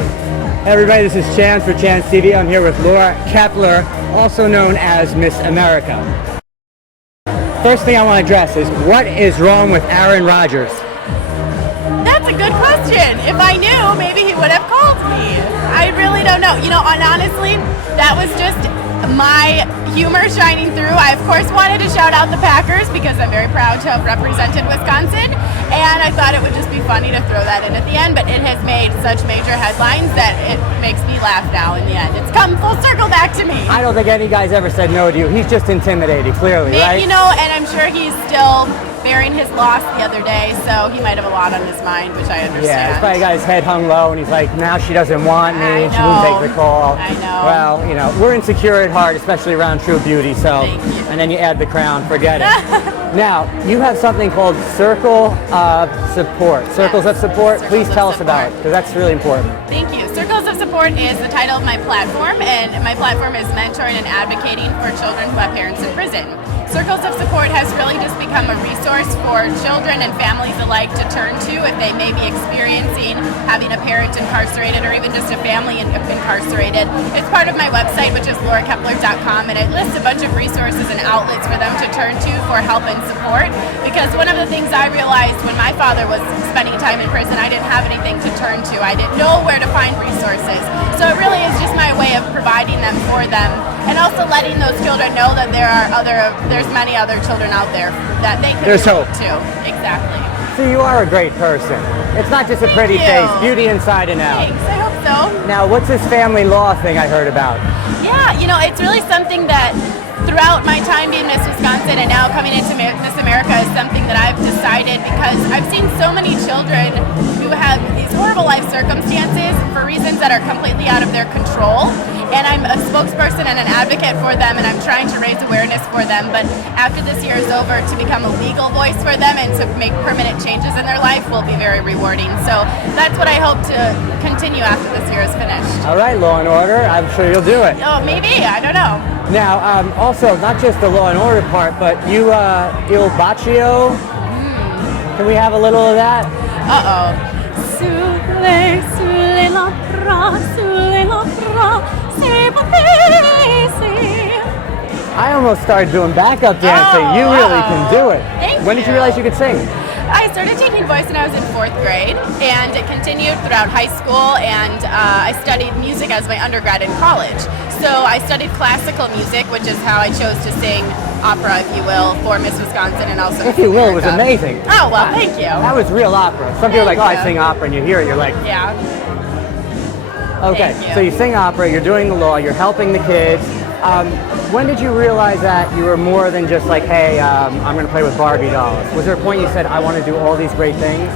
Okay. Hey everybody, this is Chance for Chance TV. I'm here with Laura Kaeppeler, also known as Miss America. First thing I want to address is, what is wrong with Aaron Rodgers? That's a good question. If I knew, maybe he would have called me. I really don't know. You know, and honestly, that was just my humor shining through. I, of course, wanted to shout out the Packers because I'm very proud to have represented Wisconsin, and I thought it would just be funny to throw that in at the end, but it has made such major headlines that it makes me laugh now in the end. It's come full circle back to me. I don't think any guy's ever said no to you. He's just intimidated, clearly, right? You know, and I'm sure he's still bearing his loss the other day, so he might have a lot on his mind, which I understand. Yeah, he's probably got his head hung low, and he's like, now she doesn't want me, she won't take the call. I know. Well, you know, we're insecure at heart, especially around True Beauty, so, and then you add the crown, forget it. Now, you have something called Circle of Support. Circles of Support, please tell us about it, because that's really important. Thank you. Circles of Support is the title of my platform, and my platform is mentoring and advocating for children who have parents in prison. Circles of Support has really just become a resource for children and families alike to turn to if they may be experiencing having a parent incarcerated or even just a family incarcerated. It's part of my website, which is laurakeppler.com, and it lists a bunch of resources and outlets for them to turn to for help and support, because one of the things I realized when my father was spending time in prison, I didn't have anything to turn to. I didn't know where to find resources. So it really is just my way of providing them for them, and also letting those children know that there's many other children out there that they can relate to. Exactly. So you are a great person. It's not just a pretty face, beauty inside and out. Thanks, I hope so. Now, what's this family law thing I heard about? Yeah, you know, it's really something that throughout my time being Miss Wisconsin and now coming into Miss America is something that I've decided, because I've seen so many children who have these horrible life circumstances for reasons that are completely out of their control. And I'm a spokesperson and an advocate for them, and I'm trying to raise awareness for them. But after this year is over, to become a legal voice for them and to make permanent changes in their life will be very rewarding. So that's what I hope to continue after this year is finished. All right, Law and Order, I'm sure you'll do it. Oh, maybe, I don't know. Now, also, not just the Law and Order part, but you, Il Baccio, can we have a little of that? Uh-oh. I almost started doing backup dancing. You really can do it. Thank When did you realize you could sing? I started taking voice when I was in 4th grade, and it continued throughout high school, and I studied music as my undergrad in college. So I studied classical music, which is how I chose to sing opera, if you will, for Miss Wisconsin and also If you will, it was amazing. Oh, well, thank you. That was real opera. Some people are like, oh, I sing opera, and you hear it, you're like... Yeah. Okay, so you sing opera, you're doing the law, you're helping the kids. When did you realize that you were more than just like, hey, I'm going to play with Barbie dolls? Was there a point you said, I want to do all these great things?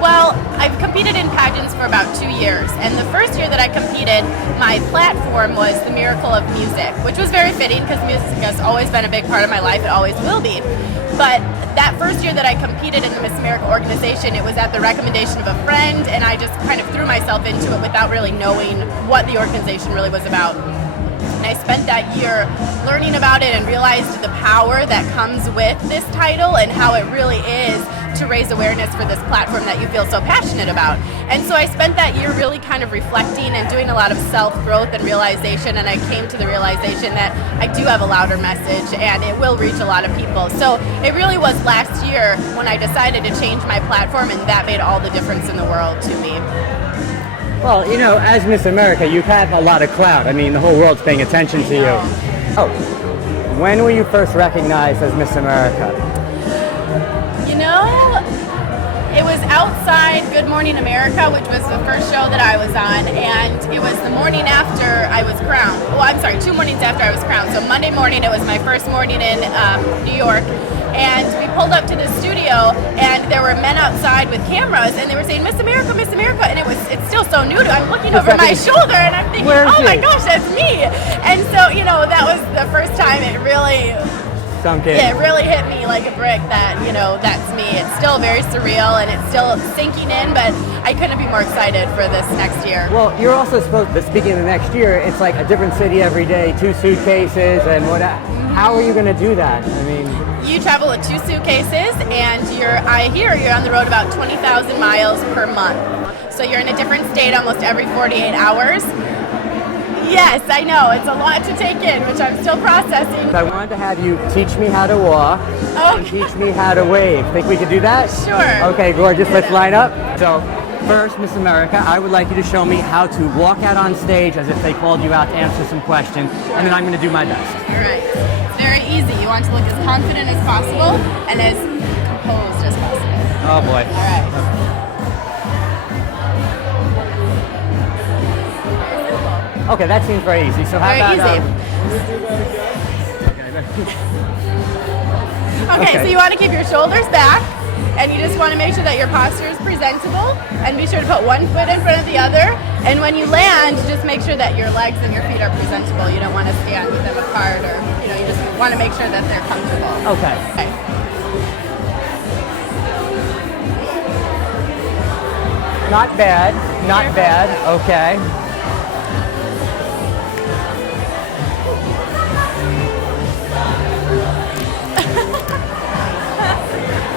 Well, I've competed in pageants for about 2 years, and the first year that I competed, my platform was the miracle of music, which was very fitting because music has always been a big part of my life, it always will be. But that first year that I competed in the Miss America organization, it was at the recommendation of a friend, and I just kind of threw myself into it without really knowing what the organization really was about. And I spent that year learning about it and realized the power that comes with this title and how it really is to raise awareness for this platform that you feel so passionate about. And so I spent that year really kind of reflecting and doing a lot of self-growth and realization, and I came to the realization that I do have a louder message and it will reach a lot of people. So it really was last year when I decided to change my platform, and that made all the difference in the world to me. Well, you know, as Miss America, you have a lot of clout. I mean, the whole world's paying attention to you. Oh, when were you first recognized as Miss America? You know, it was outside Good Morning America, which was the first show that I was on, and it was the morning after I was crowned. Well, I'm sorry, 2 mornings after I was crowned. So Monday morning, it was my first morning in New York, and we pulled up to the studio, and there were men outside with cameras, and they were saying, Miss America, and it's still so new to me. I'm looking over my shoulder, and I'm thinking, oh my gosh, that's me. And so, you know, that was the first time it really sunk in. It really hit me like a brick that, you know, that's me. It's still very surreal and it's still sinking in, but I couldn't be more excited for this next year. Well, you're also supposed to, speaking of the next year, it's like a different city every day, 2 suitcases and what. How are you going to do that? I mean... You travel with 2 suitcases, and I hear you're on the road about 20,000 miles per month. So you're in a different state almost every 48 hours. Yes, I know. It's a lot to take in, which I'm still processing. I wanted to have you teach me how to walk and teach me how to wave. Think we could do that? Sure. Okay, gorgeous. Let's line up. So first, Miss America, I would like you to show me how to walk out on stage as if they called you out to answer some questions, and then I'm going to do my best. All right. It's very easy. You want to look as confident as possible and as composed as possible. Oh boy. All right. Okay, that seems very easy. So how Very about easy. Okay, so you want to keep your shoulders back, and you just want to make sure that your posture is presentable, and be sure to put one foot in front of the other. And when you land, just make sure that your legs and your feet are presentable. You don't want to stand with them apart, or you just want to make sure that they're comfortable. Okay. Not bad. Not bad. Okay.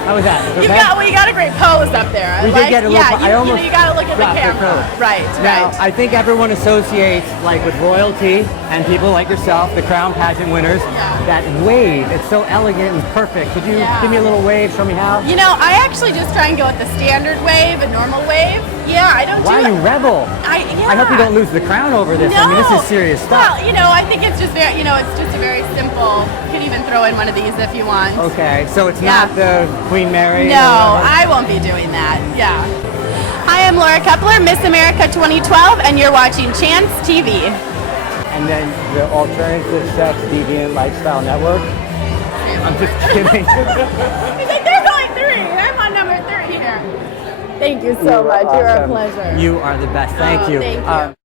How was that? You got a great pose up there. We did get a little. You got to look at the camera. Right. Now, I think everyone associates, like with royalty and people like yourself, the crown pageant winners, that wave. It's so elegant and perfect. Could you give me a little wave? Show me how. I actually just try and go with the standard wave, a normal wave. Yeah, I don't do it. Why you rebel? I hope you don't lose the crown over this. No. I mean, this is serious stuff. Well, I think it's just very, it's just a very simple. You could even throw in one of these if you want. Okay, so it's not the Queen Mary? No, I won't be doing that. Yeah. Hi, I'm Laura Kaeppeler, Miss America 2012, and you're watching Chance TV. And then the Alternative Sex Deviant Lifestyle Network? I'm just kidding. He's like, they're going 3. I'm on number 3 here. Thank you so much. Awesome. You're a pleasure. You are the best. Thank you. Thank you.